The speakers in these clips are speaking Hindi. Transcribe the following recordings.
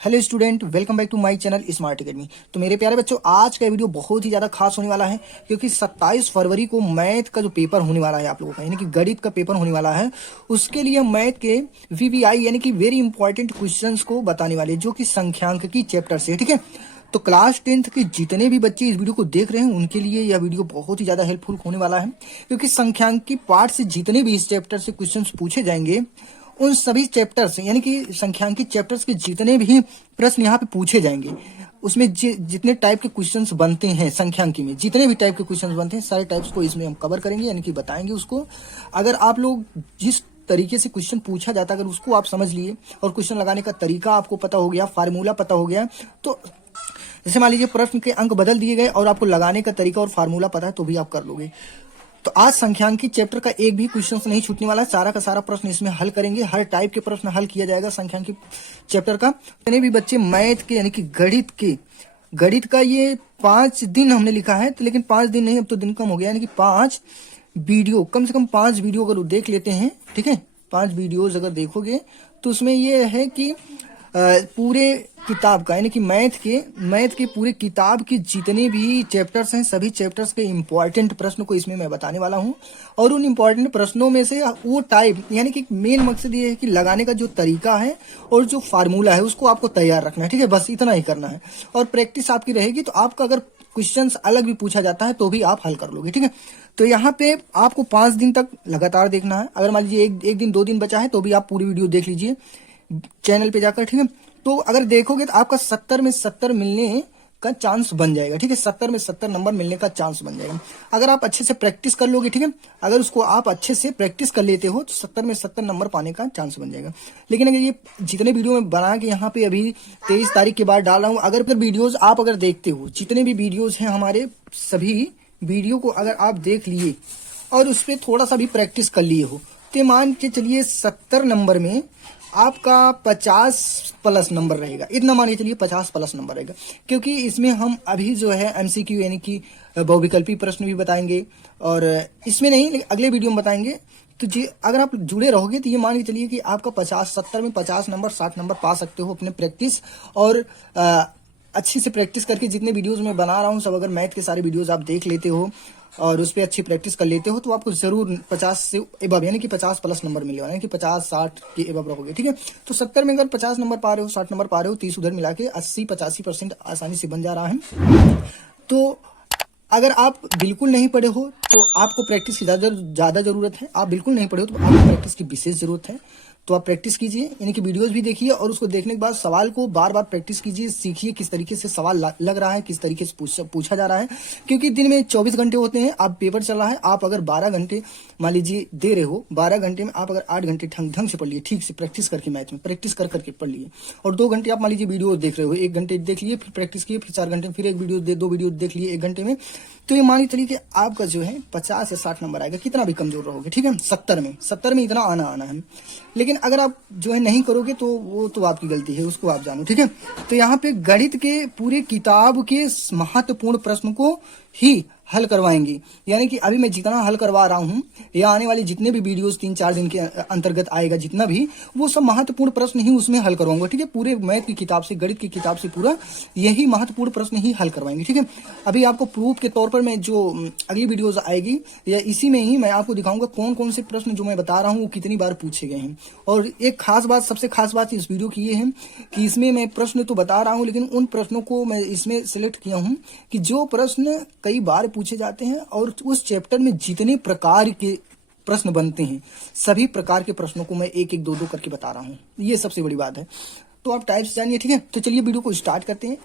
Hello student, welcome back to my channel Smart Academy. तो मेरे प्यारे बच्चों, आज का वीडियो बहुत ही ज़्यादा खास होने वाला है क्योंकि 27 फरवरी को मैथ का जो पेपर होने वाला है आप लोगों का, यानी कि गणित का पेपर होने वाला है। उसके लिए मैथ के वीवीआई यानी कि वेरी इंपॉर्टेंट क्वेश्चंस को बताने वाले, जो कि संख्यांकिकी चैप्टर से, ठीक है। तो क्लास 10th के जितने भी बच्चे इस वीडियो को देख रहे हैं उनके लिए यह वीडियो बहुत ही ज़्यादा हेल्पफुल होने वाला है, क्योंकि संख्यांकिकी पार्ट से जितने भी इस चैप्टर से क्वेश्चंस पूछे जाएंगे, उन सभी चैप्टर्स यानी कि संख्यांकित चैप्टर्स के जितने भी प्रश्न यहाँ पे पूछे जाएंगे, उसमें जितने टाइप के क्वेश्चंस बनते हैं संख्यांकी में, जितने भी टाइप के क्वेश्चंस बनते हैं, सारे टाइप्स को इसमें हम कवर करेंगे, यानी कि बताएंगे उसको। अगर आप लोग जिस तरीके से क्वेश्चन पूछा जाता है अगर उसको आप समझ लिए और क्वेश्चन लगाने का तरीका आपको पता हो गया, फार्मूला पता हो गया, तो जैसे मान लीजिए प्रश्न के अंक बदल दिए गए और आपको लगाने का तरीका और फार्मूला पता है तो भी आप कर लोगे। तो आज संख्यांकी चैप्टर का एक भी क्वेश्चन नहीं छूटने वाला, सारा का सारा प्रश्न इसमें हल करेंगे। हर टाइप के प्रश्न हल किया जाएगा संख्यांकी चैप्टर का। जितने भी बच्चे मैथ के यानी कि गणित का ये 5 दिन हमने लिखा है, तो लेकिन 5 दिन नहीं, अब तो दिन कम हो गया, यानी कि 5 वीडियो, कम से कम 5 वीडियो अगर देख लेते हैं, ठीक है, 5 वीडियोज अगर देखोगे तो उसमें ये है कि पूरे किताब का यानी कि मैथ के पूरे किताब के जितने भी चैप्टर्स हैं, सभी चैप्टर्स के इंपॉर्टेंट प्रश्न को इसमें मैं बताने वाला हूं। और उन इंपॉर्टेंट प्रश्नों में से वो टाइप यानी कि मेन मकसद ये है कि लगाने का जो तरीका है और जो फार्मूला है उसको आपको तैयार रखना है, ठीक है, बस इतना ही करना है। और प्रैक्टिस आपकी रहेगी, तो आपका अगर क्वेश्चंस अलग भी पूछा जाता है तो भी आप हल कर लोगे, ठीक है। तो यहाँ पे आपको 5 दिन तक लगातार देखना है। अगर मान लीजिए एक दिन 2 दिन बचा है तो भी आप पूरी वीडियो देख लीजिए चैनल पे जाकर, ठीक है। तो अगर देखोगे तो आपका 70 में 70 मिलने का चांस बन जाएगा, ठीक है, 70 में 70 नंबर मिलने का चांस बन जाएगा अगर आप अच्छे से प्रैक्टिस कर लोगे, ठीक है। अगर उसको आप अच्छे से प्रैक्टिस कर लेते हो तो 70 में 70 नंबर पाने का चांस बन जाएगा। लेकिन अगर ये जितने वीडियो में बना के यहाँ पे अभी 23 तारीख के बाद डाल रहा हूँ, अगर वीडियोज आप अगर देखते हो, जितने भी वीडियोज हैं हमारे, सभी वीडियो को अगर आप देख लिए और उस पर थोड़ा सा भी प्रैक्टिस कर लिए हो, तो मान के चलिए 70 नंबर में आपका 50 प्लस नंबर रहेगा, इतना मान के चलिए 50 प्लस नंबर रहेगा। क्योंकि इसमें हम अभी जो है एमसीक्यू यानी कि बहुविकल्पी प्रश्न भी बताएंगे, और इसमें नहीं लेकिन अगले वीडियो में बताएंगे। तो जी अगर आप जुड़े रहोगे तो ये मान के चलिए कि आपका 70 में 50 नंबर 60 नंबर पा सकते हो अपने प्रैक्टिस और अच्छी से प्रैक्टिस करके। जितने वीडियोज मैं बना रहा हूँ सब अगर मैथ के सारे वीडियोज आप देख लेते हो और उस पर अच्छी प्रैक्टिस कर लेते हो तो आपको जरूर 50 से एबव यानी कि 50 प्लस नंबर मिलेगा, यानी कि 50-60 के एबव रहोगे, ठीक है। तो 70 में अगर 50 नंबर पा रहे हो, 60 नंबर पा रहे हो, 30 उधर मिला के 80-85% आसानी से बन जा रहा है। तो अगर आप बिल्कुल नहीं पढ़े हो तो आपको प्रैक्टिस की ज़्यादा जरूरत है। आप बिल्कुल नहीं पढ़े हो तो आपको प्रैक्टिस की विशेष जरूरत है। तो आप प्रैक्टिस कीजिए, यानी कि वीडियोस भी देखिए और उसको देखने के बाद सवाल को बार बार प्रैक्टिस कीजिए, सीखिए किस तरीके से सवाल लग रहा है, किस तरीके से पूछा जा रहा है। क्योंकि दिन में 24 घंटे होते हैं, आप पेपर चल रहा है, आप अगर 12 घंटे मान लीजिए दे रहे हो, 12 घंटे में आप अगर 8 घंटे ढंग से पढ़ लिए, ठीक से प्रैक्टिस करके, मैथ में प्रैक्टिस करके पढ़ लिए, और 2 घंटे आप मान लीजिए वीडियो देख रहे हो, 1 घंटे देख लिए, फिर प्रैक्टिस किए, फिर 4 घंटे फिर एक वीडियो 2 वीडियो देख लिए 1 घंटे में, तो ये मान लीजिए आपका जो है 50 से 60 नंबर आएगा, कितना भी कमजोर रहोगे, ठीक है। 70 में इतना आना है। लेकिन अगर आप जो है नहीं करोगे तो वो तो आपकी गलती है, उसको आप जानो, ठीक है। तो यहाँ पे गणित के पूरे किताब के महत्वपूर्ण प्रश्न को ही हल करवाएंगे, यानी कि अभी मैं जितना हल करवा रहा हूँ या आने वाले जितने भी वीडियोस 3-4 दिन के अंतर्गत आएगा जितना भी, वो सब महत्वपूर्ण प्रश्न ही उसमें हल करवाऊंगा, ठीक है। पूरे मैथ की किताब से, गणित की किताब से पूरा यही महत्वपूर्ण प्रश्न ही हल करवाएंगे, ठीक है। अभी आपको प्रूफ के तौर पर मैं जो अगली वीडियोज आएगी या इसी में ही मैं आपको दिखाऊंगा कौन कौन से प्रश्न जो मैं बता रहा हूँ वो कितनी बार पूछे गए हैं। और एक खास बात, सबसे खास बात इस वीडियो की ये है कि इसमें मैं प्रश्न तो बता रहा हूँ लेकिन उन प्रश्नों को मैं इसमें सिलेक्ट किया हूँ कि जो प्रश्न कई बार पूछे जाते हैं और उस चैप्टर में जितने प्रकार के प्रश्न बनते हैं, सभी प्रकार के प्रश्नों को मैं 1-1, 2-2 करके बता रहा हूँ। ये सबसे बड़ी बात है। तो आप टाइप्स जानिए, ठीक है। तो चलिए वीडियो को स्टार्ट करते हैं।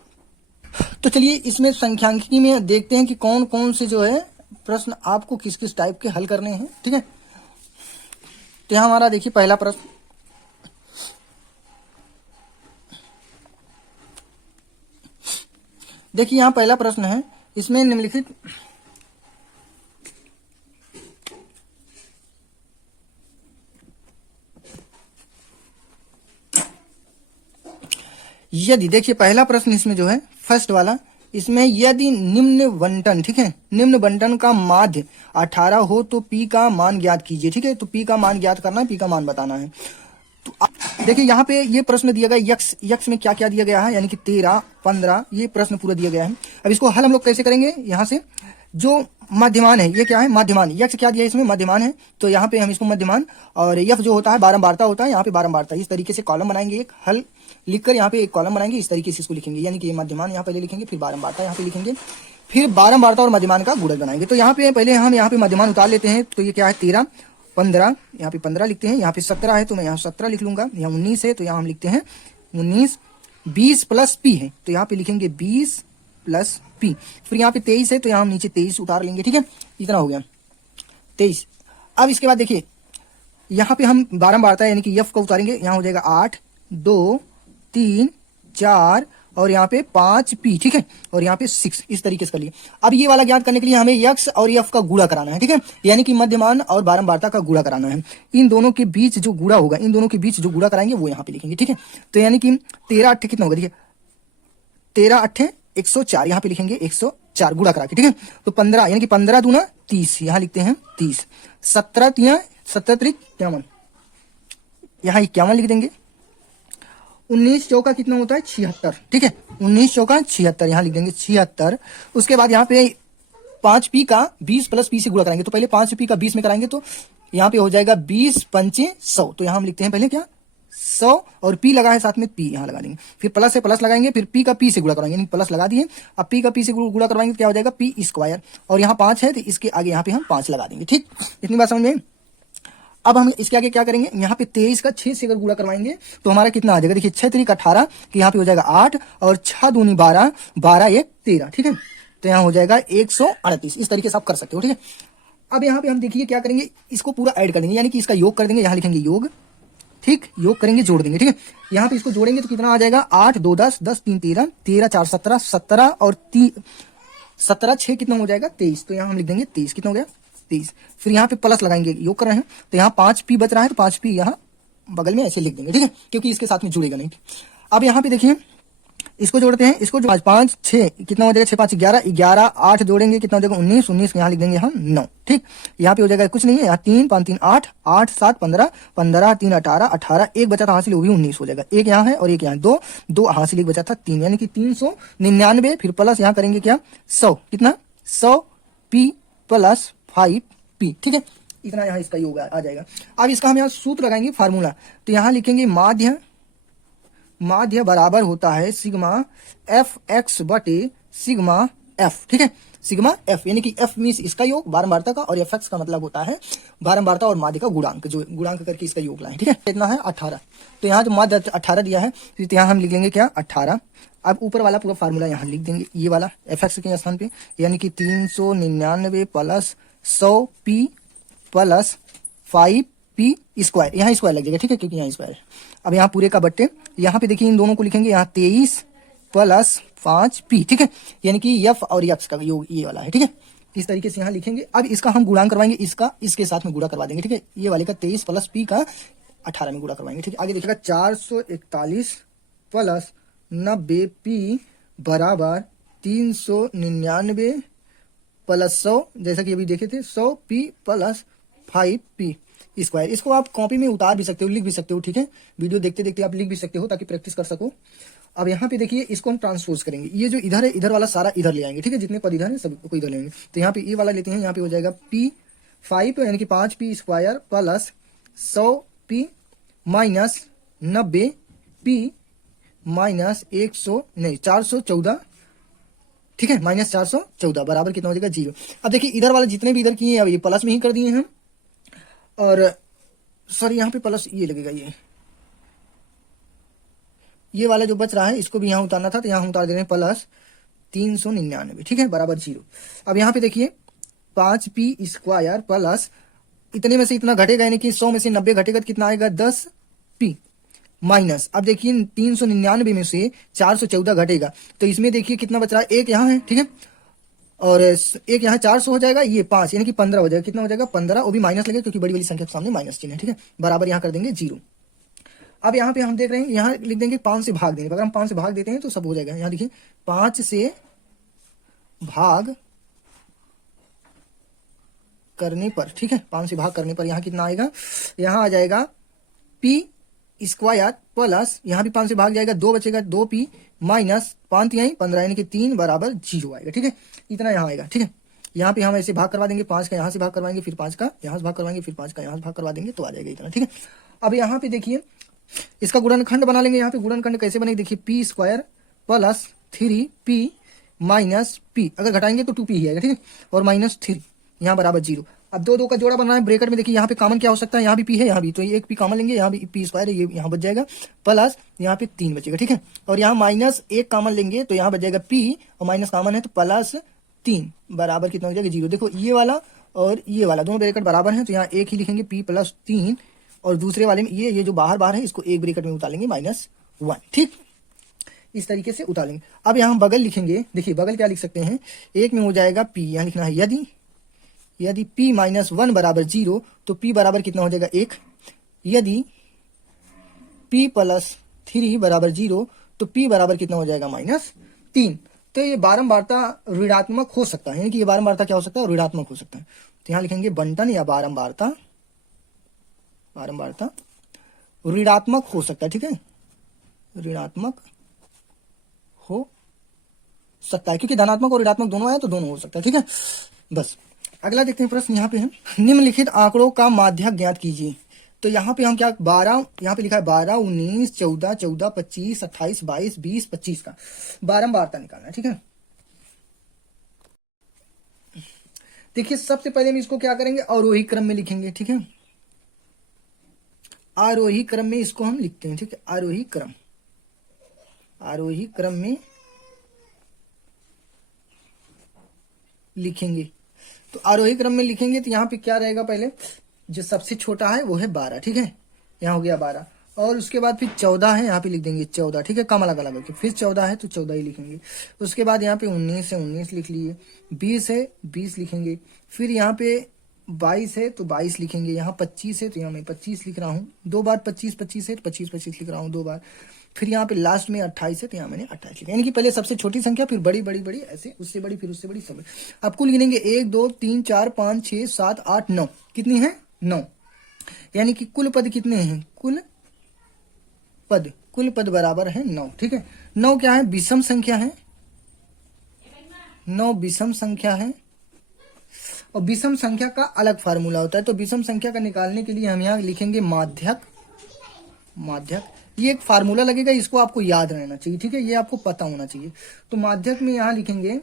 तो चलिए इसमें संख्यांकिकी में देखते हैं कि कौन कौन से जो है प्रश्न आपको किस किस टाइप के हल करने हैं, ठीक है। तो यहाँ हमारा देखिए पहला प्रश्न, देखिए यहाँ पहला प्रश्न है, इसमें निम्नलिखित यदि, देखिए पहला प्रश्न इसमें जो है फर्स्ट वाला, इसमें यदि निम्न बंटन, ठीक है, निम्न बंटन का माध्य 18 हो तो पी का मान ज्ञात कीजिए, ठीक है। तो पी का मान ज्ञात करना है, पी का मान बताना है। देखिए यहाँ पे ये प्रश्न दिया गया यक्स, यक्स में क्या क्या दिया गया है, यानी कि 13, 15, ये प्रश्न पूरा दिया गया है। अब इसको हल हम लोग कैसे करेंगे, यहाँ से जो मध्यमान है, ये क्या है मध्यमान, यक्स क्या दिया है इसमें मध्यमान है, तो यहाँ पे हम इसको मध्यमान, और यफ जो होता है बारंबारता होता है, यहाँ पे बारंबारता, इस तरीके से कॉलम बनाएंगे, एक हल लिखकर यहाँ पे एक कॉलम बनाएंगे, इस तरीके से इसको लिखेंगे, यानी कि मध्यमान यहाँ पहले लिखेंगे, फिर बारंबारता यहाँ पे लिखेंगे, फिर बारंबारता और मध्यमान का गुणज बनाएंगे। तो यहाँ पे पहले हम यहाँ पे मध्यमान उतार लेते हैं, तो ये क्या है 13, 15, यहाँ पे 15 लिखते हैं, यहाँ पे 17 है तो मैं यहाँ 17 लिख लूंगा, यहाँ 19 है तो यहाँ हम लिखते हैं 19, 20 प्लस पी है तो यहाँ पे लिखेंगे 20 प्लस पी, फिर यहाँ पे 23 है तो यहाँ हम नीचे 23 उतार लेंगे, ठीक है, इतना हो गया 23। अब इसके बाद देखिए यहाँ पे हम बारंबारता यानी कि यफ को उतारेंगे, यहाँ हो जाएगा 8, 2, 3, 4 और यहाँ पे 5 पी, ठीक है, और यहाँ पे 6, इस तरीके से कर लिए। अब ये वाला ज्ञात करने के लिए हमें यक्स और यफ का गुणा कराना है, ठीक है, यानी कि मध्यमान और बारंबारता का गुणा कराना है। इन दोनों के बीच जो गुणा होगा, इन दोनों के बीच जो गुणा कराएंगे वो यहाँ पे लिखेंगे, ठीक है। तो यानी कि 13 8 कितना होगा, देखिए 13 8 104, यहाँ पे लिखेंगे 104 गुणा करा के, ठीक है। तो 15 यानी कि 15 दूना 30, यहाँ लिखते हैं 30, 17 तिया 17 त्रिक 51, यहाँ 51 लिख देंगे, 19 चौका कितना होता है 76, ठीक है, 19 चौका 76, यहाँ लिख देंगे 76। उसके बाद यहाँ पे 5 पी का 20 प्लस पी से गुणा कराएंगे, तो पहले 5 पी का 20 में कराएंगे तो यहाँ पे हो जाएगा 20 पंचे 100, तो यहाँ हम लिखते हैं पहले क्या 100 और पी लगा है साथ में पी यहाँ लगा देंगे, फिर प्लस से प्लस लगाएंगे, फिर पी का पी से गुणा कराएंगे, यानी प्लस लगा दिए, अब पी का पी से गुणा करवाएंगे तो क्या हो जाएगा पी स्क्वायर, और यहाँ 5 है तो इसके आगे यहाँ पे हम 5 लगा देंगे, ठीक, इतनी बात समझ में। अब हम इसके आगे क्या करेंगे, यहाँ पे 23 का 6 से अगर गुणा करवाएंगे तो हमारा कितना आ जाएगा, देखिए 6 3 18 कि यहाँ पे हो जाएगा 8 और 6 दूनी 12, 12 1 13, ठीक है, तो यहाँ हो जाएगा 138, इस तरीके से आप कर सकते हो, ठीक है। अब यहाँ पे हम देखिए क्या करेंगे, इसको पूरा ऐड कर देंगे, यानी कि इसका योग कर देंगे, यहाँ लिखेंगे योग, ठीक, योग करेंगे जोड़ देंगे, ठीक है, यहाँ पे इसको जोड़ेंगे तो कितना आ जाएगा 8 2 10, 10 3 13, 13 4 17, 17 और 17 6 कितना हो जाएगा 23, तो यहाँ हम लिख देंगे 23, कितना हो गया 23, फिर यहाँ पे प्लस लगाएंगे, योग कर रहे हैं तो यहाँ 5 पी बच रहा है तो 5 पी यहाँ बगल में ऐसे लिख देंगे, ठीक है, क्योंकि इसके साथ में जुड़ेगा नहीं। अब यहाँ पे देखिए इसको जोड़ते हैं, इसको जो 5 6 कितना हो जाएगा 6 5 11, 11 8 जोड़ेंगे कितना हो जाएगा 19, 19 यहाँ लिख देंगे हम 9, ठीक, यहाँ पे हो जाएगा कुछ नहीं है, यहाँ 3 5 3 8, 8 7 15, 15 3 18, 18 एक बचा था हासिल वो भी 19 हो जाएगा, एक यहाँ है और एक यहाँ 2, 2 हासिल एक बचा था 3, यानी कि 399, फिर प्लस यहाँ करेंगे क्या 100, कितना 100 पी प्लस 5 पी, ठीक है, इतना यहाँ इसका योग आ जाएगा। अब इसका हम यहाँ सूत्र लगाएंगे फार्मूला, तो यहाँ लिखेंगे माध्य, माध्य बराबर होता है सिग्मा एफ एक्स बटे सिग्मा एफ, ठीक है, सिग्मा एफ यानी कि एफ मीन्स इसका योग बारंबारता का और एफ एक्स का मतलब होता है बारंबारता और माध्य का गुणांक, जो गुणांक करके इसका योग लाए, ठीक है। इतना है 18, तो यहाँ जो माध्य 18 दिया है तो यहाँ हम लिख लेंगे क्या 18। अब ऊपर वाला पूरा फार्मूला यहाँ लिख देंगे, ये वाला एफ एक्स के स्थान पे, यानी कि 399 plus 100 P plus 5 P square, यहाँ स्क्वायर लग जाएगा, ठीक है, क्योंकि यहाँ स्क्वायर है। अब यहाँ पूरे का बट्टे, यहाँ पे देखिए इन दोनों को लिखेंगे, यहाँ 23 प्लस 5 पी, ठीक है, यानी कि यफ और यक्स का योग ये वाला है, ठीक है, इस तरीके से यहाँ लिखेंगे। अब इसका हम गुणांक करवाएंगे, इसका इसके साथ में गुणा करवा देंगे, ठीक है, ये वाले का 23 प्लस पी का 18 में गुणा करवाएंगे, ठीक है। आगे देखिएगा 441 प्लस 90 पी बराबर 399 प्लस 100, जैसा कि अभी देखे थे 100 पी प्लस 5 पी स्क्वायर। इसको आप कॉपी में उतार भी सकते हो, लिख भी सकते हो, ठीक है, वीडियो देखते देखते आप लिख भी सकते हो ताकि प्रैक्टिस कर सको। अब यहाँ पे देखिए इसको हम ट्रांसपोज करेंगे, ये जो इधर है इधर वाला सारा इधर ले आएंगे, ठीक है, जितने पद इधर है सब को इधर लेंगे, तो यहाँ पे ये वाला लेते हैं, यहाँ पे हो जाएगा पी 5 यानी कि 5 P square plus 100 P minus 90 P minus 414, ठीक है, माइनस 414 बराबर कितना हो जाएगा 0। अब देखिए इधर वाले जितने भी इधर किए हैं अब ये प्लस में ही कर दिए हैं, और सॉरी यहाँ पे प्लस ये लगेगा, ये वाला जो बच रहा है इसको भी यहाँ उतारना था, तो यहाँ हम उतार दे रहे हैं प्लस 399, ठीक है, बराबर 0। अब यहाँ पे देखिए 5 पी स्क्वायर प्लस इतने में से इतना घटेगा, यानी कि 100 में से 90 घटेगा तो कितना आएगा 10 पी माइनस, अब देखिए 399 में से 414 घटेगा तो इसमें देखिए कितना बच रहा है, एक यहाँ है, ठीक है, और एक यहाँ 400 हो जाएगा, ये 5 यानी कि 15 हो जाएगा, कितना हो जाएगा 15, वो भी माइनस लगेगा क्योंकि बड़ी वाली संख्या के सामने माइनस चिन्ह है, ठीक है, बराबर यहाँ कर देंगे 0। अब यहाँ पे हम देख रहे हैं, यहाँ लिख देंगे 5 से भाग देंगे, अगर हम 5 से भाग देते हैं तो सब हो जाएगा, यहाँ देखिए 5 से भाग करने पर, ठीक है, 5 से भाग करने पर यहाँ कितना आएगा, यहाँ आ जाएगा पी स्क्वायर प्लस यहाँ भी 5 से भाग जाएगा, 2 बचेगा, 2p माइनस 5 यहीं 15 यानी कि 3 बराबर 0 आएगा। ठीक है, इतना यहाँ आएगा। ठीक है, यहाँ पे हम ऐसे भाग करवा देंगे, 5 का यहाँ से भाग करवाएंगे, फिर 5 का यहाँ से भाग करवाएंगे, फिर 5 का यहाँ से भाग करवा देंगे, तो आ जाएगा इतना। ठीक है, अब यहाँ पे देखिए इसका गुणनखंड बना लेंगे। यहाँ पे गुणनखंड कैसे बनेगा, देखिए P square plus 3p minus p, अगर घटाएंगे तो 2p ही आएगा। ठीक है, और माइनस 3 यहाँ बराबर 0। अब दो दो का जोड़ा बना है ब्रेकेट में, देखिए यहाँ पे कॉमन क्या हो सकता है, यहाँ भी p है, यहाँ भी, तो एक p कॉमन लेंगे, यहाँ भी p स्क्वायर है, ये यहाँ बच जाएगा, प्लस यहाँ पे 3 बचेगा। ठीक है, और यहाँ माइनस 1 कॉमन लेंगे तो यहाँ बच जाएगा p, और माइनस कॉमन है तो प्लस 3 बराबर कितना हो जाएगा 0। देखो ये वाला और ये वाला दोनों ब्रेकेट बराबर है, तो यहाँ एक ही लिखेंगे p प्लस 3, और दूसरे वाले में ये जो बाहर बाहर है इसको एक ब्रेकेट में उतारेंगे -1। ठीक, इस तरीके से उतारेंगे। अब यहाँ बगल लिखेंगे, देखिए बगल क्या लिख सकते हैं, एक में हो जाएगा p, यहाँ लिखना है यदि p माइनस 1 बराबर 0 तो p बराबर कितना हो जाएगा 1। यदि p प्लस 3 बराबर 0 तो p बराबर कितना हो जाएगा -3। तो ये बारंबारता ऋणात्मक हो सकता है, यानी कि ये बारंबारता क्या हो सकता है, ऋणात्मक हो सकता है। तो यहाँ लिखेंगे बंटन या बारंबारता ऋणात्मक हो सकता है। ठीक है, ऋणात्मक हो सकता है, क्योंकि धनात्मक और ऋणात्मक दोनों है तो दोनों हो सकता है। ठीक है, बस अगला देखते हैं प्रश्न। यहाँ पे है निम्नलिखित आंकड़ों का माध्यक ज्ञात कीजिए। तो यहाँ पे हम क्या 12, यहाँ पे लिखा है 12, 19, 14, 14, 25, 28, 22, 20, 25 का बारंबारता निकालना है। ठीक है, देखिए सबसे पहले हम इसको क्या करेंगे, अवरोही क्रम में लिखेंगे। ठीक है, आरोही क्रम में इसको हम लिखते हैं। ठीक है, आरोही क्रम में लिखेंगे। तो आरोही क्रम में लिखेंगे तो यहाँ पे क्या रहेगा, पहले जो सबसे छोटा है वो है 12। ठीक है, यहाँ हो गया 12, और उसके बाद फिर 14 है, यहाँ पे लिख देंगे 14। ठीक है, कम अलग अलग होकर फिर 14 है तो 14 ही लिखेंगे। उसके बाद यहाँ पे 19 है 19 लिख लिए, 20 है 20 लिखेंगे, फिर यहाँ पे 22 है तो 22 लिखेंगे, यहाँ 25 है तो यहाँ मैं 25 लिख रहा हूँ, 2 बार 25 25 है तो 25 25 लिख रहा हूँ 2 बार। फिर यहाँ पे लास्ट में 28 है तो यहाँ मैंने 28 लिखा, यानी कि पहले सबसे छोटी संख्या, फिर बड़ी बड़ी बड़ी, ऐसे उससे बड़ी, फिर उससे बड़ी, सब। अब कुल गिनेंगे 1 2 3 4 5 6 7 8 9, कितनी है 9, यानी कि कुल पद कितने हैं, कुल पद बराबर है 9। ठीक है, 9 क्या है, विषम संख्या है, 9 विषम संख्या है, और विषम संख्या का अलग फार्मूला होता है। तो विषम संख्या का निकालने के लिए हम यहाँ लिखेंगे माध्यक। ये एक फार्मूला लगेगा, इसको आपको याद रहना चाहिए। ठीक है, ये आपको पता होना चाहिए। तो माध्यक में यहाँ लिखेंगे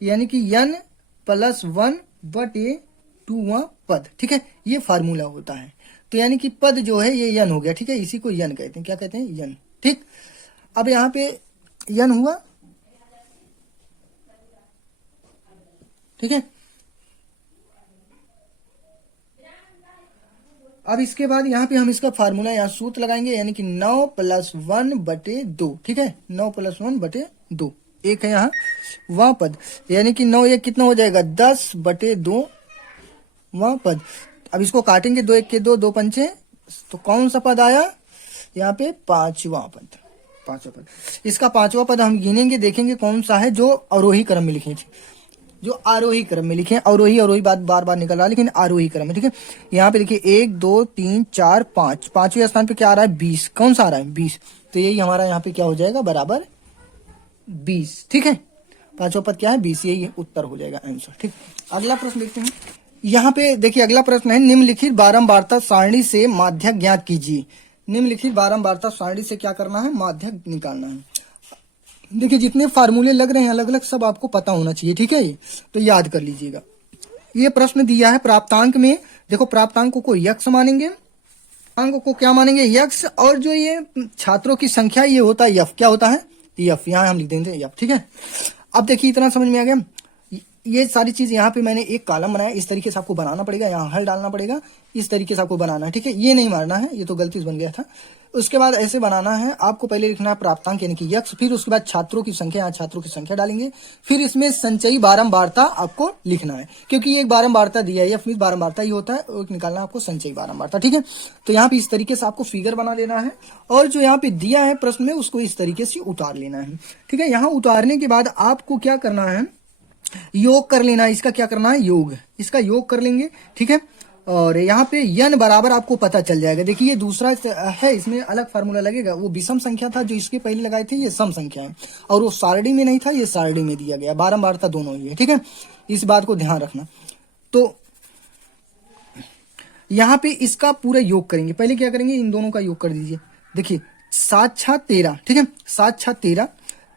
यानी कि n + 1/2वां पद। ठीक है, ये फार्मूला होता है। तो यानी कि पद जो है ये n हो गया। ठीक है, इसी को n कहते हैं, क्या कहते हैं, n। ठीक, अब यहाँ पे n हुआ। ठीक है, अब इसके बाद यहाँ पे हम इसका फार्मूला यहाँ सूत्र लगाएंगे, यानी कि 9 + 1/2। ठीक है, 9 + 1/2, एक है यहाँ वह पद, यानी कि 9 एक कितना हो जाएगा 10/2 वह पद। अब इसको काटेंगे, 2 1 के 2, 2 पंचे, तो कौन सा पद आया यहाँ पे, 5वां पद। इसका 5वां पद हम गिनेंगे, देखेंगे कौन सा है जो अवरोही क्रम में लिखे, जो आरोही क्रम में लिखे। अवरोही बात बार बार निकल रहा है, लेकिन आरोही क्रम में। ठीक है, यहाँ पे देखिए 1 2 3 4 5, 5वें स्थान पे क्या आ रहा है, 20। कौन सा आ रहा है, 20। तो यही हमारा यहाँ पे क्या हो जाएगा, बराबर 20। ठीक है, 5वां पद क्या है, 20, यही उत्तर हो जाएगा आंसर। ठीक, अगला प्रश्न देखते हैं। यहाँ पे देखिए अगला प्रश्न है, निम्नलिखित बारंबारता सारणी से माध्यक ज्ञात कीजिए। निम्नलिखित बारंबारता सारणी से क्या करना है, माध्यक निकालना है। देखिए जितने फार्मूले लग रहे हैं अलग अलग, सब आपको पता होना चाहिए। ठीक है, तो याद कर लीजिएगा। ये प्रश्न दिया है प्राप्तांक में, देखो प्राप्तांक को यक्ष मानेंगे, अंक को क्या मानेंगे, यक्ष, और जो ये छात्रों की संख्या ये होता है यफ। क्या होता है, यफ, यहाँ हम लिख देंगे यफ। ठीक है, अब देखिए इतना समझ में आ गया। ये सारी चीज यहाँ पे मैंने एक कॉलम बनाया, इस तरीके से आपको बनाना पड़ेगा, यहाँ हल डालना पड़ेगा, इस तरीके से आपको बनाना है। ठीक है, ये नहीं मारना है, ये तो गलती से बन गया था। उसके बाद ऐसे बनाना है, आपको पहले लिखना है प्राप्तांक यानी कि यक्ष, फिर उसके बाद छात्रों की संख्या, यहाँ छात्रों की संख्या डालेंगे, फिर इसमें संचयी बारंबारता आपको लिखना है, क्योंकि ये एक बारंबारता दिया है, यफ में बारंबारता ही होता है, और निकालना आपको संचयी बारंबारता। ठीक है, तो यहाँ पे इस तरीके से आपको फिगर बना लेना है, और जो यहाँ पे दिया है प्रश्न में उसको इस तरीके से उतार लेना है। ठीक है, यहाँ उतारने के बाद आपको क्या करना है, योग कर लेना है। इसका क्या करना है, योग, इसका योग कर लेंगे। ठीक है, और यहाँ पे यन बराबर आपको पता चल जाएगा। देखिए ये दूसरा है, इसमें अलग फार्मूला लगेगा। वो विषम संख्या था जो इसके पहले लगाए थे, ये सम संख्या है। और वो सारणी में नहीं था, ये सारणी में दिया गया। बारंबारता दोनों ही है, ठीक है, इस बात को ध्यान रखना। तो यहाँ पे इसका पूरा योग करेंगे। पहले क्या करेंगे, इन दोनों का योग कर दीजिए। देखिए 7 6 13, ठीक है, 7 6 13,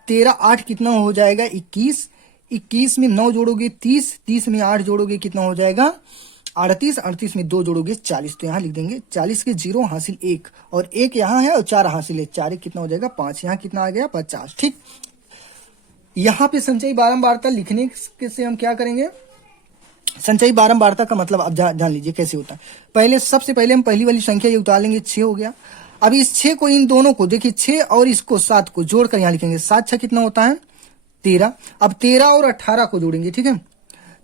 13 8 कितना हो जाएगा 21, 21 में 9 जोड़ोगे 30, 30 में 8 जोड़ोगे कितना हो जाएगा 38, 38 में 2 जोड़ोगे 40। तो यहाँ लिख देंगे 40 के 0 हासिल 1, और 1 यहाँ है और 4 हासिल है, 4 कितना हो जाएगा 5। यहाँ कितना आ गया 50, ठीक। यहाँ पे संचयी बारंबारता लिखने से हम क्या करेंगे, संचयी बारंबारता का मतलब अब जान लीजिए कैसे होता है। पहले सबसे पहले हम पहली वाली संख्या ये उतार लेंगे, 6 हो गया। अब इस 6 को, इन दोनों को देखिए 6 और इसको 7 को जोड़कर यहाँ लिखेंगे, 7 6 कितना होता है 13। अब 13 और 18 को जोड़ेंगे, ठीक है,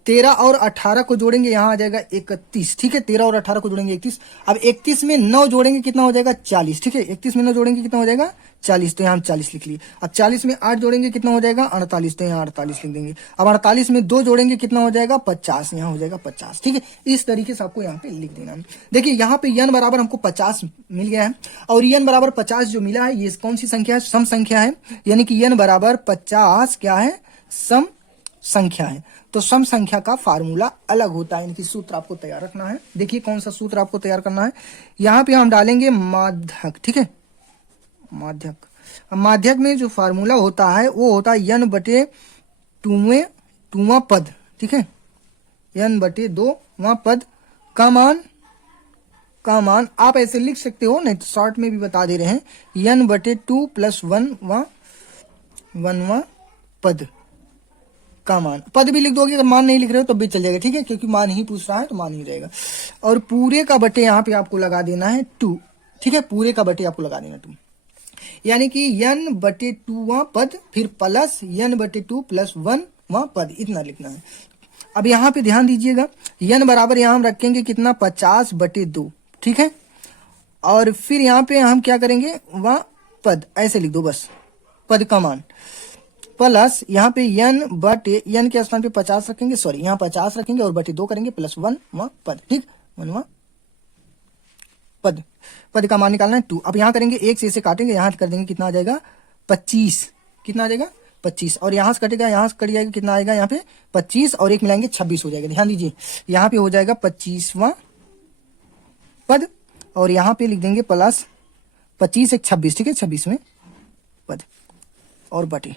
13 और 18 को जोड़ेंगे, यहाँ आ जाएगा 31, ठीक है, 13 और 18 को जोड़ेंगे 31। अब 31 में 9 जोड़ेंगे कितना हो जाएगा 40, ठीक है, 31 में 9 जोड़ेंगे कितना हो जाएगा 40। तो यहाँ हम 40 लिख लिए। अब 40 में 8 जोड़ेंगे कितना हो जाएगा 48, तो यहाँ 48 लिख देंगे। अब 48 में 2 जोड़ेंगे कितना हो जाएगा 50, यहाँ हो जाएगा 50, ठीक है। इस तरीके से आपको यहाँ पे लिख देना है। देखिए यहाँ पे यन बराबर हमको 50 मिल गया है, और यन बराबर 50 जो मिला है ये कौन सी संख्या है, सम संख्या है। यानी कि यन बराबर 50 क्या है, सम संख्या है। तो सम संख्या का फार्मूला अलग होता है, इनकी सूत्र आपको तैयार रखना है। देखिए कौन सा सूत्र आपको तैयार करना है। यहाँ पे हम डालेंगे माध्यक, ठीक है, माध्यक। माध्यक में जो फार्मूला होता है वो होता है यन बटे 2वां पद, ठीक है, यन बटे 2वां पद का मान आप ऐसे लिख सकते हो, नहीं तो शॉर्ट में भी बता दे रहे हैं, यन बटे 2 + 1वां पद का मान। पद भी लिख दोगे, अगर मान नहीं लिख रहे हो तो भी चल जाएगा, ठीक है, क्योंकि मान ही पूछ रहा है तो मान ही रहेगा। और पूरे का बटे यहाँ पे आपको लगा देना है 2, ठीक है, पूरे का बटे आपको लगा देना 2, यानी कि यन बटे 2वां पद फिर प्लस यन बटे 2 + 1वां पद, इतना लिखना है। अब यहाँ पे ध्यान दीजिएगा, यन बराबर यहाँ हम रखेंगे कितना 50 बटे 2, ठीक है, और फिर यहाँ पे हम क्या करेंगे वह पद ऐसे लिख दो बस, पद का मान, प्लस यहाँ पे यन बटे, यन के स्थान पे 50 रखेंगे, सॉरी यहाँ 50 रखेंगे और बटे 2 करेंगे प्लस 1वां पद, ठीक, 1वां पद। पद का मान निकालना है 2। अब यहाँ करेंगे 1 से इसे काटेंगे, यहाँ कर देंगे कितना आ जाएगा 25, कितना आ जाएगा 25, और यहाँ से कटेगा, यहाँ से कट जाएगा, कितना आएगा यहाँ पे 25 और 1 मिलाएंगे 26 हो जाएगा। ध्यान दीजिए यहाँ पे हो जाएगा 25वां पद, और यहाँ पे लिख देंगे प्लस 25 1 26, ठीक है, 26वें पद और बटे।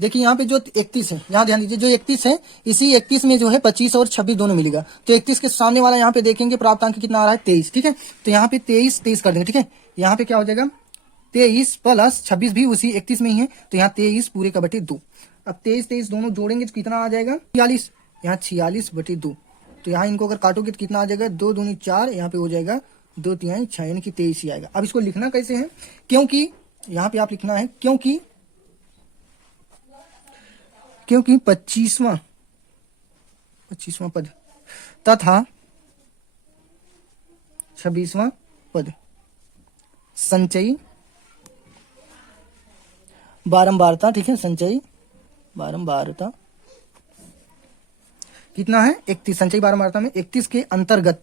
देखिए यहाँ पे जो 31 है, यहाँ ध्यान दीजिए, जो 31 है इसी 31 में जो है 25 और 26 दोनों मिलेगा। तो 31 के सामने वाला यहाँ पे देखेंगे प्राप्तांक कितना आ रहा है 23, ठीक है, तो यहाँ पे 23 कर देंगे, ठीक है, यहाँ पे क्या हो जाएगा 23 प्लस 26 भी उसी 31 में ही है, तो यहाँ 23 पूरे का बटे 2। अब 23 दोनों जोड़ेंगे तो कितना आ जाएगा 46, यहाँ 46 बटे 2, तो यहाँ इनको अगर काटोगे तो कितना आ जाएगा 2 दूनी 4, यहाँ पे हो जाएगा 2 तिहाई 6, यानी कि 23 ही आएगा। अब इसको लिखना कैसे है, क्योंकि यहाँ पे आप लिखना है क्योंकि 25वां पद तथा 26वां पद संचयी बारंबारता, ठीक है, संचयी बारंबारता कितना है 31, संचयी बारंबारता में 31 के अंतर्गत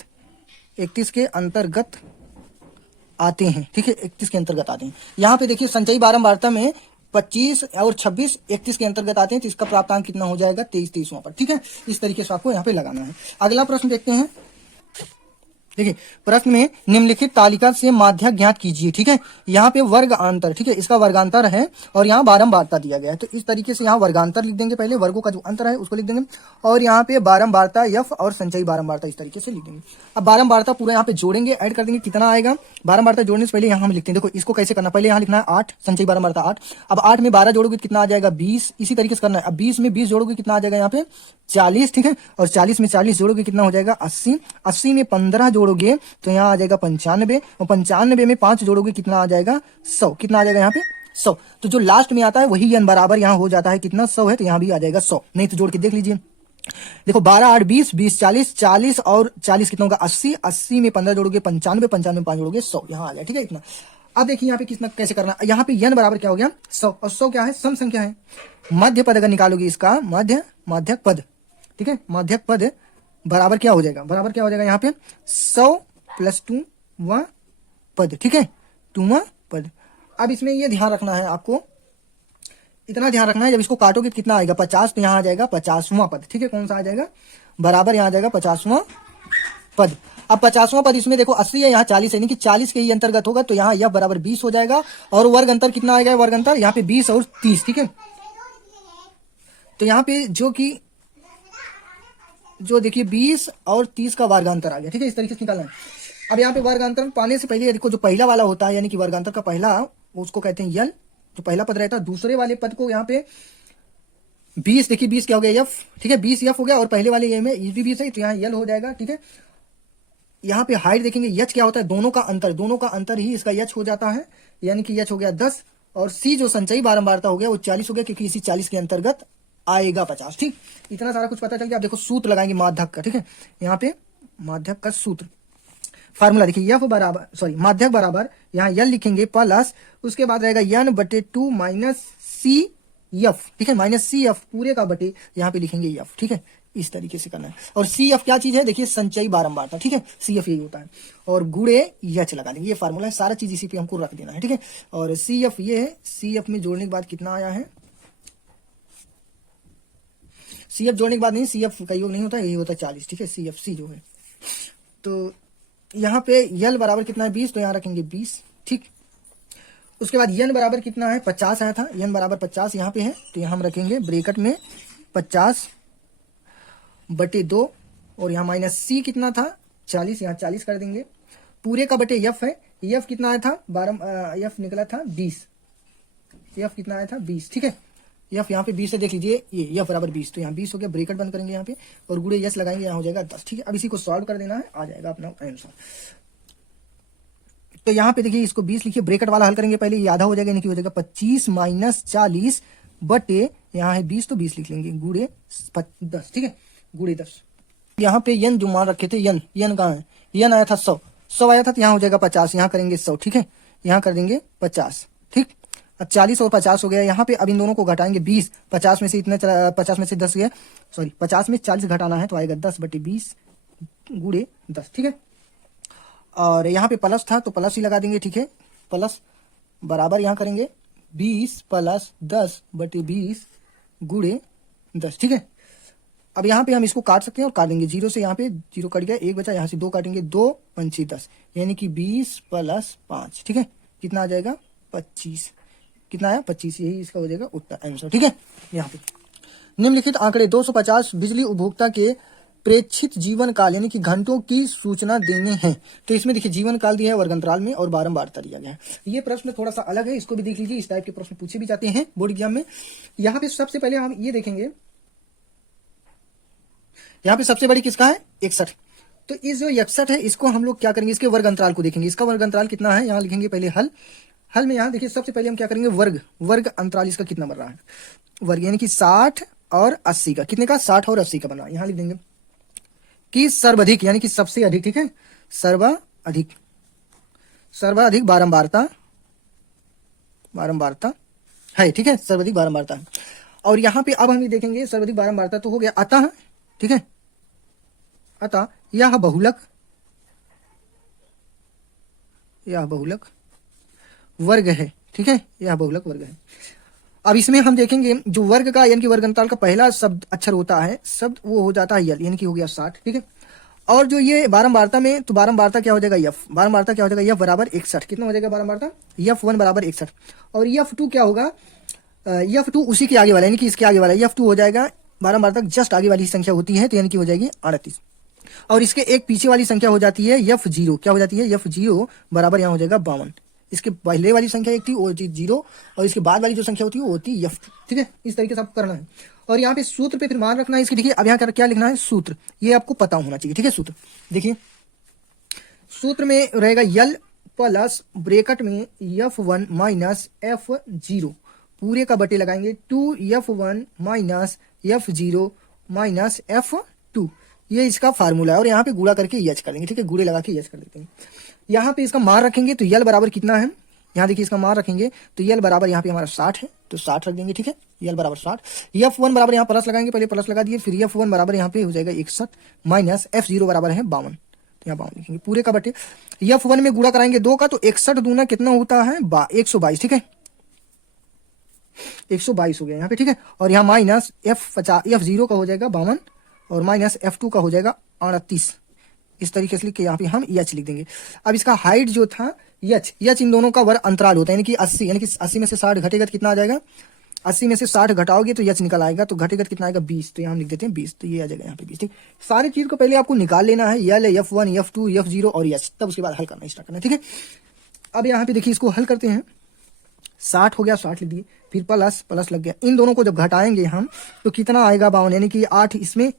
आते हैं, ठीक है, 31 के अंतर्गत आते हैं। यहाँ पे देखिए संचयी बारंबारता में 25 और 26 31 के अंतर्गत आते हैं, तो इसका प्राप्तांक कितना हो जाएगा 23वां पर, ठीक है। इस तरीके से आपको यहाँ पे लगाना है। अगला प्रश्न देखते हैं। देखिए प्रश्न में निम्नलिखित तालिका से माध्यक ज्ञात कीजिए, ठीक है, यहाँ पे वर्ग अंतर, ठीक है, इसका वर्गांतर है और यहाँ बारंबारता दिया गया है, तो इस तरीके से यहाँ वर्गांतर लिख देंगे, पहले वर्गों का जो अंतर है उसको लिख देंगे, और यहाँ पे बारंबारता यफ और संचयी बारंबारता इस तरीके से लिख देंगे। अब बारंबारता पूरा यहाँ पे जोड़ेंगे, ऐड कर देंगे, कितना आएगा बारंबारता जोड़ने से पहले यहाँ हम लिखते हैं। देखो इसको कैसे करना, पहले यहाँ लिखना है 8, संचयी बारंबारता 8, अब 8 में 12 जोड़ोगे कितना आ जाएगा 20, इसी तरीके से करना है। अब 20 में 20 जोड़ोगे कितना आ जाएगा यहाँ पे 40, ठीक है, और 40 में 40 जोड़ोगे कितना हो जाएगा 80, 80 में 15 जोड़ोगे तो यहाँ आ जाएगा 95, और 95 में 5 जोड़ोगे कितना आ जाएगा 100, कितना आ जाएगा यहाँ पे 100। तो जो लास्ट में आता है वही यन बराबर यहाँ हो जाता है कितना 100 है, तो यहाँ भी आ जाएगा 100, नहीं तो जोड़ के देख लीजिए। देखो 12 8 20 20 40, 40 और 40 कितना होगा 80, 80 में 15 जोड़ोगे 95, 95 में 5 जोड़ोगे 100, यहाँ आ गया, ठीक है, इतना। अब देखिए यहाँ पे कितना कैसे करना, यहाँ पे यन बराबर क्या हो गया 100, और 100 क्या है सम संख्या है। मध्य पद अगर निकालोगे इसका मध्यक पद, ठीक है, मध्यक पद बराबर क्या हो जाएगा, बराबर क्या हो जाएगा यहाँ पे 100 प्लस 2वां पद, ठीक है, 2वां पद। अब इसमें ये ध्यान रखना है आपको, इतना ध्यान रखना है, जब इसको काटोगे कितना आएगा 50, तो यहाँ आ जाएगा 50वां पद, ठीक है, कौन सा आ जाएगा, बराबर यहाँ आ जाएगा 50वां पद। अब 50वां पद इसमें देखो 80 है, यहाँ 40 है, यानी कि 40 के ही अंतर्गत होगा, तो यहाँ यह बराबर 20 हो जाएगा। और वर्ग अंतर कितना आएगा, वर्ग अंतर यहाँ पे 20 और 30, ठीक है। तो यहाँ पे जो देखिए 20 और 30 का वर्गांतर आ गया, ठीक है, इस तरीके से निकालना है। अब यहाँ पे वर्गांतर पाने से पहले देखो जो पहला वाला होता है, यानी कि वर्गांतर का पहला, उसको कहते हैं यल, जो पहला पद रहता है। दूसरे वाले पद को यहाँ पे 20, देखिए 20 क्या हो गया, एफ, ठीक है, 20 एफ हो गया, और पहले वाले ये में ये भी 20 है, तो यहाँ यल हो जाएगा, ठीक है। यहाँ पे हाइट देखेंगे, यच क्या होता है, दोनों का अंतर ही इसका यच हो जाता है, यानी कि यच हो गया 10, और सी जो संचयी बारंबारता हो गया वो 40 हो गया, क्योंकि इसी 40 के अंतर्गत आएगा 50, ठीक। इतना सारा कुछ पता चल गया। अब देखो सूत्र लगाएंगे माध्यक का, ठीक है, यहाँ पे माध्यक का सूत्र फार्मूला देखिए, एफ बराबर, सॉरी, माध्यक बराबर यहाँ यल लिखेंगे प्लस, उसके बाद रहेगा n बटे 2 माइनस सी एफ, ठीक है, माइनस सी एफ पूरे का बटे यहाँ पे लिखेंगे एफ, ठीक है, इस तरीके से करना है। और सी एफ क्या चीज है, देखिए संचयी बारंबारता, ठीक है, सी एफ यही होता है, और गुणे यच लगा देंगे, ये फार्मूला है, सारा चीज इसी पे हमको रख देना है, ठीक है। और सी एफ ये है, सी एफ में जोड़ने के बाद कितना आया है, सी एफ जोड़ने के बाद नहीं, सी एफ का योग नहीं होता, यही होता है 40, ठीक है, सी एफ सी जो है। तो यहाँ पे यल बराबर कितना है 20, तो यहाँ रखेंगे 20, ठीक। उसके बाद यन बराबर कितना है 50 आया था, यन बराबर 50 यहाँ पे है, तो यहाँ हम रखेंगे ब्रैकेट में 50 बटे 2, और यहाँ माइनस सी कितना था 40, यहाँ 40 कर देंगे, पूरे का बटे यफ है, यफ कितना आया था 12, यफ निकला था 20, यफ कितना आया था 20, ठीक है, यफ यहाँ पे 20 से देख लीजिए, ये यफ बराबर 20, तो यहाँ 20 हो गया, ब्रैकेट बंद करेंगे यहाँ पे, और गुणे यस लगाएंगे, यहाँ हो जाएगा 10, ठीक है। अब इसी को सॉल्व कर देना है, आ जाएगा अपना आंसर। तो यहाँ पे देखिए इसको 20 लिखिए, ब्रैकेट वाला हल करेंगे पहले, ये आधा हो जाएगा, यानी कि हो जाएगा 25 माइनस 40 बटे यहाँ है 20, तो 20 लिख लेंगे, गुणे 10, ठीक है, गुणे 10। यहाँ पे यन जो मान रखे थे, यन कहाँ है, यन आया था 100 आया था, तो यहाँ हो जाएगा 50, यहाँ करेंगे 100, ठीक है, यहाँ कर देंगे 50, ठीक। अब 40 और 50 हो गया, यहाँ पे अब इन दोनों को घटाएंगे 20, 50 में से इतने 50 में से 10 गया, सॉरी 50 में 40 घटाना है, तो आएगा 10 बटे 20 गुणे 10, ठीक है। और यहाँ पे प्लस था तो प्लस ही लगा देंगे, ठीक है, प्लस बराबर यहाँ करेंगे 20 प्लस 10 बटे 20 गुणे 10, ठीक है। अब यहाँ पे हम इसको काट सकते हैं और काट देंगे, 0 से यहाँ पे 0 कट गया, 1 बचा, यहाँ से 2 काटेंगे, 2 पंची 10, यानी कि 20 प्लस 5, ठीक है, कितना आ जाएगा 25, कितना आया 25, यही इसका हो जाएगा उत्तर आंसर, ठीक है। यहाँ पे निम्नलिखित आंकड़े 250 बिजली उपभोक्ता के प्रेक्षित जीवन काल यानी कि घंटों की सूचना देने हैं। तो इसमें देखिए जीवन काल दिया है वर्गांतराल में और बारंबारता दिया गया है। ये प्रश्न थोड़ा सा अलग है, इसको भी देख लीजिए, इस टाइप के प्रश्न पूछे भी जाते हैं बोर्ड एग्जाम में। यहाँ पे सबसे पहले हम ये देखेंगे, यहाँ पे सबसे बड़ी किसका है 61, तो इस जो 61 है इसको हम लोग क्या करेंगे, इसके वर्ग अंतराल को देखेंगे, इसका वर्ग अंतराल कितना है, यहाँ लिखेंगे पहले हल में यहाँ देखिए सबसे पहले हम क्या करेंगे, वर्ग अंतराल इसका कितना बन रहा है, वर्ग यानी कि 60 और 80 का, कितने का 60 और 80 का बन रहा है, यहाँ लिख देंगे कि सर्वाधिक यानी कि सबसे अधिक, ठीक है, सर्वाधिक बारंबारता है, ठीक है, सर्वाधिक बारंबारता है। और यहाँ पे अब हम ये देखेंगे सर्वाधिक बारंबारता तो हो गया, अतः, ठीक है, अतः यह बहुलक वर्ग है, ठीक है, यह बहुलक वर्ग है। अब इसमें हम देखेंगे जो वर्ग का यानी कि वर्ग अंतराल का पहला शब्द अक्षर होता है, शब्द वो हो जाता है यल, यानी कि हो गया 60, ठीक है। और जो ये बारंबारता में, तो बारंबारता क्या हो जाएगा यफ, बारंबारता क्या हो जाएगा यफ बराबर 61, कितना हो जाएगा बारंबारता, यफ1 बराबर 61, और यफ2 क्या होगा, यफ2 उसी के आगे वाला यानी कि इसके आगे वाला, यफ2 हो जाएगा बारंबारता जस्ट आगे वाली संख्या होती है, तो यानी कि हो जाएगी 38, और इसके एक पीछे वाली संख्या हो जाती है यफ0, क्या हो जाती है यफ0 बराबर यहाँ हो जाएगा 52, इसके पहले वाली संख्या एक थी वो थी 0, और इसके बाद वाली जो संख्या होती है वो होती है यफ2, ठीक है, इस तरीके से आपको करना है। और यहाँ पे सूत्र पे फिर मान रखना है इसकी, देखिए अब यहाँ क्या लिखना है सूत्र, ये आपको पता होना चाहिए, ठीक है। सूत्र देखिए, सूत्र में रहेगा यल प्लस ब्रैकेट में f1 माइनस f0 पूरे का बटे लगाएंगे 2f1 minus f0 minus f2, ये इसका फार्मूला है। और यहाँ पे गुणा करके यच कर देंगे, ठीक है, गुणे लगा के यच कर देते हैं। यहाँ पे इसका मान रखेंगे तो यल बराबर कितना है, यहाँ देखिए इसका मान रखेंगे तो यल बराबर यहाँ पे हमारा 60 है, तो 60 रख देंगे, ठीक है। यल बराबर 60, F1 बराबर यहाँ प्लस लगाएंगे, पहले प्लस लगा दिए, फिर F1 बराबर यहाँ पे हो जाएगा 61 माइनस F0 बराबर है 52, तो यहाँ 52 लिखेंगे पूरे का बटे F1 में गुणा कराएंगे 2 का, तो 61 दूना कितना होता है 122, ठीक है, 122 हो गया यहाँ पे, ठीक है। और यहाँ माइनस F0 का हो जाएगा 52 और माइनस F2 का हो जाएगा 38, इस तरीके से लिख के यहाँ पे हम एच लिख देंगे। अब इसका हाइट जो था एच इन दोनों का वर्ग अंतराल होता है, यानी कि 80, यानी कि 80 में से 60 घटेगा तो कितना आ जाएगा, 80 में से 60 घटाओगे तो एच निकल आएगा, तो घटेगा तो कितना आएगा 20, तो यहाँ हम लिख देते हैं 20, तो ये आ जाएगा यहाँ पे 20, ठीक। सारी चीज को पहले आपको निकाल लेना है, यल, F1, F2, F0 और एच, तब उसके बाद हल करना स्टार्ट करना है, ठीक है। अब यहाँ पे देखिए इसको हल करते हैं, 60 हो गया, 60 लिख दिए, फिर प्लस प्लस लग गया, इन दोनों को जब घटाएंगे हम तो कितना आएगा 52, यानी कि 8 इसमें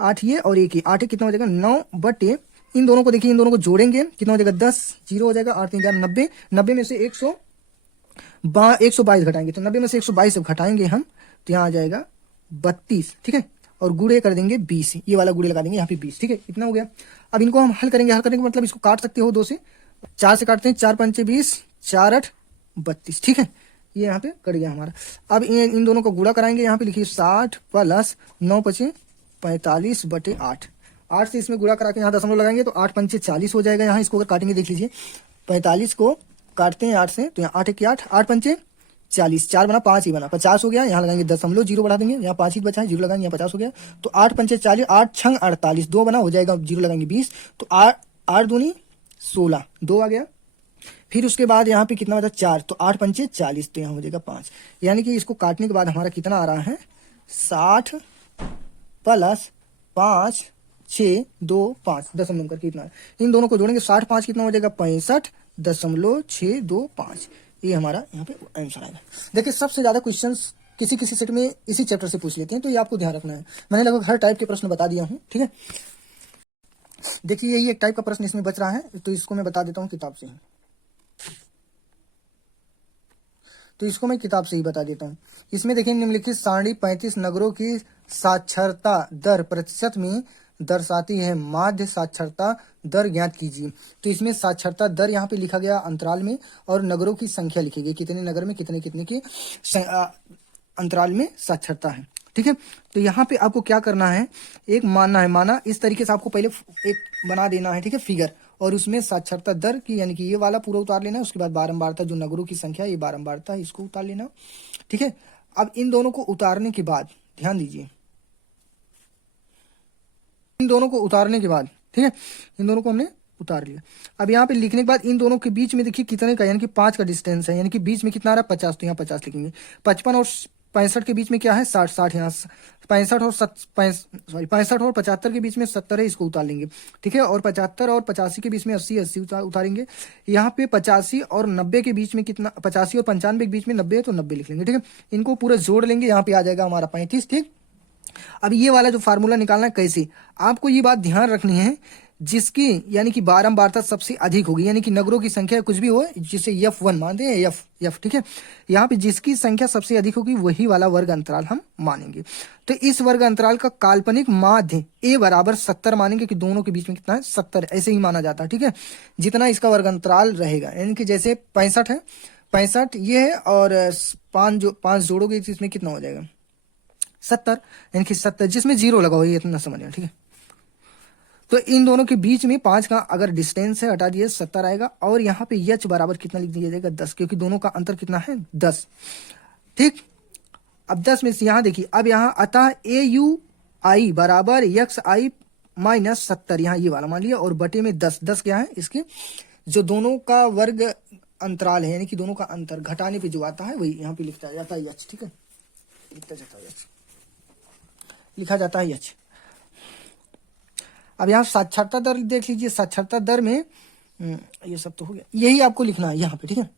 8 ये और 1 ये 8 कितना हो जाएगा 9 बटे, इन दोनों को देखिए इन दोनों को जोड़ेंगे कितना हो जाएगा 10, 0 हो जाएगा, 8 3 4 90, 90 में से 122 घटाएंगे, तो 90 में से 122 जब घटाएंगे हम तो यहाँ आ जाएगा 32, ठीक है, और गुड़े कर देंगे 20, ये वाला गुड़े लगा देंगे यहाँ पे 20, ठीक है, इतना हो गया। अब इनको हम हल करेंगे, हल करने का मतलब इसको काट सकते हो 2 से, 4 से काटते हैं, 4 पंचे 20, 4 8 32, ठीक है, ये यहाँ पे कट गया हमारा। अब इन दोनों को गुणा कराएंगे, यहाँ पे लिखिए 60 प्लस 9 पचे 45 बटे 8, 8 से इसमें गुणा करा के यहाँ दशमलव लगाएंगे तो 8 पंचे 40 हो जाएगा, यहाँ इसको अगर काटेंगे देख लीजिए, 45 को काटते हैं 8 से तो यहाँ 8 एक 8, 8 पंचे 40, 4 बना 5 ही बना 50 हो गया, यहाँ लगाएंगे दशमलव, 0 बढ़ा देंगे, यहाँ 5 ही बचा है, 0 लगाएंगे, यहाँ 50 हो गया, तो 8 पंचे 40, 8 छंग 48, 2 बना हो जाएगा, 0 लगाएंगे 20, तो 8 दूनी 16, 2 आ गया, फिर उसके बाद यहाँ पे कितना बचा 4, तो 8 पंचे 40, तो यहाँ हो जाएगा 5, यानी कि इसको काटने के बाद हमारा कितना आ रहा है 60 प्लस 5 6 2 5 दशमलव करके कितना, इन दोनों को जोड़ेंगे 60 5 कितना हो जाएगा 65.625, ये हमारा यहाँ पे आंसर आएगा। देखिए सबसे ज्यादा क्वेश्चंस किसी किसी सेट में इसी चैप्टर से पूछ लेते हैं, तो ये आपको ध्यान रखना है, मैंने लगभग हर टाइप के प्रश्न बता दिया हूँ, ठीक है। देखिए यही एक टाइप का प्रश्न इसमें बच रहा है, तो इसको मैं बता देता हूँ किताब से, तो इसको मैं किताब से ही बता देता हूँ। इसमें देखिए निम्नलिखित सारणी 35 नगरों की साक्षरता दर प्रतिशत में दर्शाती है, माध्य साक्षरता दर ज्ञात कीजिए। तो इसमें साक्षरता दर यहाँ पे लिखा गया अंतराल में, और नगरों की संख्या लिखी गई, कितने नगर में कितने कितने के अंतराल में साक्षरता है, ठीक है। तो यहाँ पे आपको क्या करना है, एक मानना है, माना इस तरीके से आपको पहले एक बना देना है, ठीक है, फिगर, और उसमें साक्षरता दर की यानी कि ये वाला पूरा उतार लेना है, उसके बाद बारंबारता जो नगरों की संख्या ये बारंबारता इसको उतार लेना, ठीक है। अब इन दोनों को उतारने के बाद ध्यान दीजिए, इन दोनों को उतारने के बाद, ठीक है, इन दोनों को हमने उतार लिया। अब यहाँ पे लिखने के बाद इन दोनों के बीच में देखिए कितने का, यानी कि 5 का डिस्टेंस है, यानी कि बीच में कितना आ रहा है 50, तो यहाँ 50 लिखेंगे। 55 और 65 के बीच में क्या है 60, 60 यहाँ 65 और 65 और 75 के बीच में 70 है, इसको उतार लेंगे, ठीक है। और 75 और 85 के बीच में 80, 80 उतारेंगे। यहाँ पे 85 और 90 के बीच में कितना, 85 और 95 के बीच में 90 है, तो 90 लिख लेंगे, ठीक है। इनको पूरा जोड़ लेंगे, यहाँ पे आ जाएगा हमारा 35, ठीक। अब ये वाला जो फार्मूला निकालना है कैसे, आपको ये बात ध्यान रखनी है, जिसकी यानी कि बारंबारता सबसे अधिक होगी, यानी कि नगरों की संख्या कुछ भी हो जिसे F1 मानते हैं, एफ, ठीक है। यहाँ पे जिसकी संख्या सबसे अधिक होगी वही वाला वर्ग अंतराल हम मानेंगे। तो इस वर्ग अंतराल का काल्पनिक माध्य a बराबर 70 मानेंगे, कि दोनों के बीच में कितना है 70, ऐसे ही माना जाता है, ठीक है। जितना इसका वर्ग अंतराल रहेगा, यानी कि जैसे 65 है, 65 ये है, और 5 जोड़ोगे तो इसमें कितना हो जाएगा 70, यानी कि 70 जिसमें 0 लगा हो, ये इतना समझना, ठीक है। तो इन दोनों के बीच में 5 का अगर डिस्टेंस है हटा दिए 70 आएगा, और यहाँ पे h बराबर कितना लिख दिया जाएगा 10, क्योंकि दोनों का अंतर कितना है 10, ठीक। अब 10 में से यहाँ देखिए, अब यहाँ अतः AUI बराबर XI माइनस 70, यहाँ ये वाला मान लिया, और बटे में 10, 10 क्या है इसके जो दोनों का वर्ग अंतराल है, यानी कि दोनों का अंतर घटाने पे जो आता है वही यहाँ पे लिखा जाता है h, ठीक है, लिखा जाता है h। अब यहाँ साक्षरता दर देख लीजिए, साक्षरता दर में ये सब तो हो गया, यही आपको लिखना है यहाँ पे, ठीक है।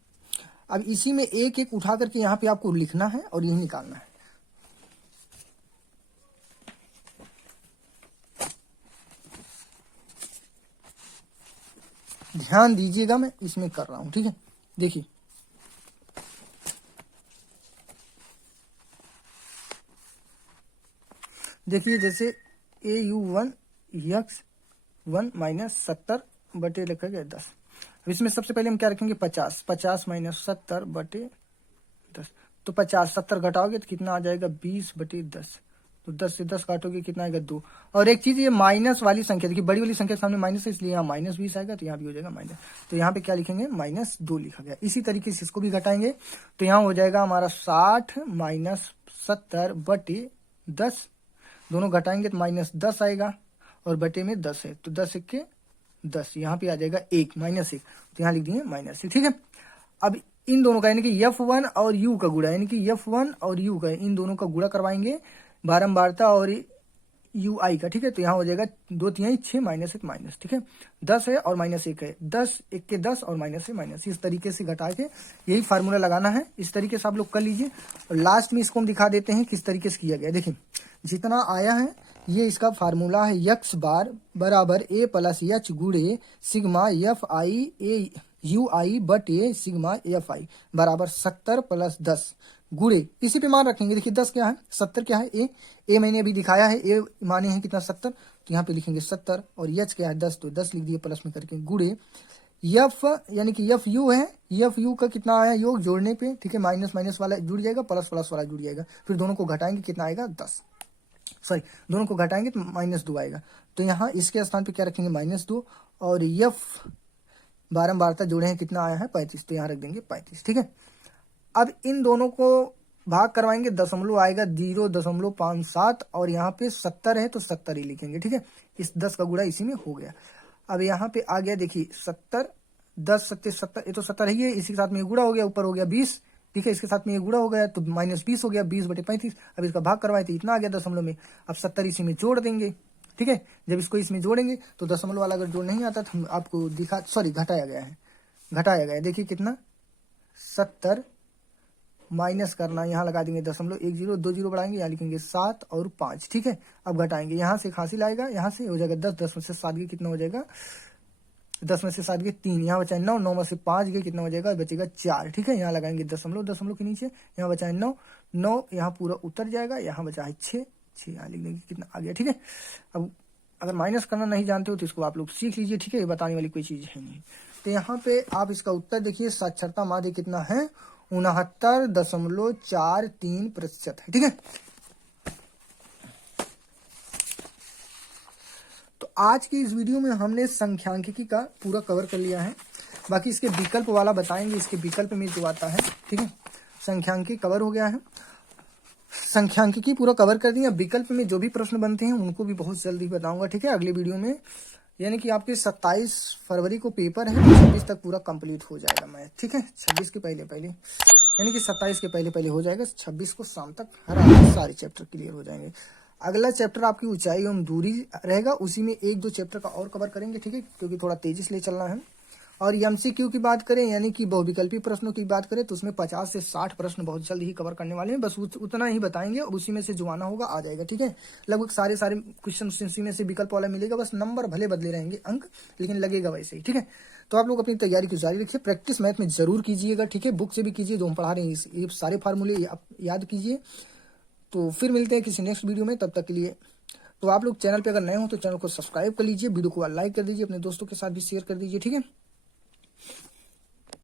अब इसी में एक एक उठा करके यहाँ पे आपको लिखना है और यही निकालना है। ध्यान दीजिएगा, मैं इसमें कर रहा हूं, ठीक है। देखिए देखिए जैसे AU1 x1 माइनस 70 बटे लिखा गया 10। इसमें सबसे पहले हम क्या रखेंगे 50, 50 माइनस 70 बटे 10, तो 50 70 घटाओगे तो कितना आ जाएगा 20 बटे 10, तो 10 से 10 काटोगे कितना आएगा 2। और एक चीज ये माइनस वाली संख्या देखिए, बड़ी वाली संख्या के सामने माइनस है इसलिए यहाँ -20 आएगा, तो यहाँ भी हो जाएगा माइनस, तो यहाँ पे क्या लिखेंगे -2 लिखा गया। इसी तरीके से इसको भी घटाएंगे तो यहाँ हो जाएगा हमारा 60 माइनस 70 बटे 10, दोनों घटाएंगे तो -10 आएगा और बटे में 10 है तो 10 के 10, यहाँ पे आ जाएगा 1 -1, तो यहाँ लिख दिए -1, ठीक है। अब इन दोनों का यानी कि F1 और U का गुणा, यानी कि F1 और U का इन दोनों का गुणा करवाएंगे बारंबारता और UI का, ठीक है। तो यहाँ हो जाएगा 2 तिहाई 6 -1 माइनस, ठीक है। 10 है और -1 है, 10 1 के 10 और माइनस से माइनस, इस तरीके से घटा के यही फार्मूला लगाना है। इस तरीके से आप लोग कर लीजिए और लास्ट में इसको हम दिखा देते हैं किस तरीके से किया गया। देखिए जितना आया है ये इसका फार्मूला है, x बार बराबर a प्लस एच गुड़े सिग्मा UI बटे सिग्मा FI बराबर 70 प्लस 10 गुड़े, इसी पे मान रखेंगे। देखिए 10 क्या है 70 क्या है a मैंने अभी दिखाया है, a माने है कितना 70, तो यहाँ पे लिखेंगे 70 और h क्या है 10, तो 10 लिख दिए प्लस में करके गुड़े F यानी कि FU है, FU का कितना आया योग जोड़ने पे, ठीक है, माइनस माइनस वाला जुड़ जाएगा प्लस प्लस वाला जुड़ जाएगा, फिर दोनों को घटाएंगे कितना आएगा 10, सॉरी दोनों को घटाएंगे तो -2 आएगा, तो यहाँ इसके स्थान पे क्या रखेंगे -2 और F बारंबारता जोड़े हैं कितना आया है 35, तो यहाँ रख देंगे 35, ठीक है। अब इन दोनों को भाग करवाएंगे, दशमलव आएगा 0.57 और यहाँ पे 70 है तो 70 ही लिखेंगे, ठीक है। इस 10 का गुणा इसी में हो गया। अब यहाँ पे आ गया देखिए 70, 10 सत्ते 70, ये तो 70 ही है, इसी के साथ में ये गुणा हो गया, ऊपर हो गया 20, ठीक है, इसके साथ में ये गुणा हो गया तो -20 हो गया, 20 बटे 35। अब इसका भाग करवाए तो इतना आ गया दशमलव में, अब 70 इसी में जोड़ देंगे, ठीक है। जब इसको इसमें जोड़ेंगे तो दशमलव वाला अगर जोड़ नहीं आता तो हम आपको दिखा, सॉरी घटाया गया है, घटाया गया है, देखिए कितना 70 माइनस करना, यहाँ लगा देंगे दशमलव 1 0 2 0 बढ़ाएंगे, यहाँ लिखेंगे 7 और 5, ठीक है। अब घटाएंगे, यहाँ से हासिल आएगा, यहाँ से हो जाएगा 10, 10 में से 7 गए कितना हो जाएगा 10 में से 7 गए 3, यहाँ बचा 9, 9 में से 5 गए कितना हो जाएगा बचेगा 4, ठीक है। यहाँ लगाएंगे दशमलव, दशमलव के नीचे यहाँ बचा है 9, 9 यहाँ पूरा उतर जाएगा, यहाँ बचा है 6, 6 यहाँ लिख देंगे कितना आ गया, ठीक है। अब अगर माइनस करना नहीं जानते हो तो इसको आप लोग सीख लीजिए, ठीक है, ये बताने वाली कोई चीज है नहीं। तो यहाँ पे आप इसका उत्तर देखिए, साक्षरता माध्य कितना है 69.43% है, ठीक है। तो आज की इस वीडियो में हमने संख्यांकिकी का पूरा कवर कर लिया है, बाकी इसके विकल्प वाला बताएंगे, इसके विकल्प में जो आता है, ठीक है। संख्यांकिकी कवर हो गया है, संख्यांकिकी पूरा कवर कर दिया, विकल्प में जो भी प्रश्न बनते हैं उनको भी बहुत जल्दी बताऊंगा, ठीक है, अगले वीडियो में। यानी कि आपके 27 फरवरी को पेपर है, 26 तक पूरा कंप्लीट हो जाएगा मैथ, ठीक है। 26 के पहले पहले, यानी कि 27 के पहले पहले हो जाएगा, 26 को शाम तक हर आपके सारे चैप्टर क्लियर हो जाएंगे। अगला चैप्टर आपकी ऊंचाई एवं दूरी रहेगा, उसी में 1-2 चैप्टर का और कवर करेंगे, ठीक है, क्योंकि थोड़ा तेजी से ले चलना है। और MCQ की बात करें यानी कि बहुविकल्पी प्रश्नों की बात करें तो उसमें 50 से 60 प्रश्न बहुत जल्द ही कवर करने वाले हैं, बस उतना ही बताएंगे और उसी में से जो आना होगा आ जाएगा, ठीक है। लगभग सारे क्वेश्चन उसी में से विकल्प वाला मिलेगा, बस नंबर भले बदले रहेंगे अंक, लेकिन लगेगा वैसे ही, ठीक है। तो आप लोग अपनी तैयारी की जारी रखिए, प्रैक्टिस मैथ में जरूर कीजिएगा, ठीक है, बुक से भी कीजिए, जो हम पढ़ा रहे हैं ये सारे फार्मूले आप याद कीजिए। तो फिर मिलते हैं किसी नेक्स्ट वीडियो में, तब तक के लिए तो आप लोग चैनल पे अगर नए हो तो चैनल को सब्सक्राइब कर लीजिए, वीडियो को लाइक कर दीजिए, अपने दोस्तों के साथ भी शेयर कर दीजिए, ठीक है।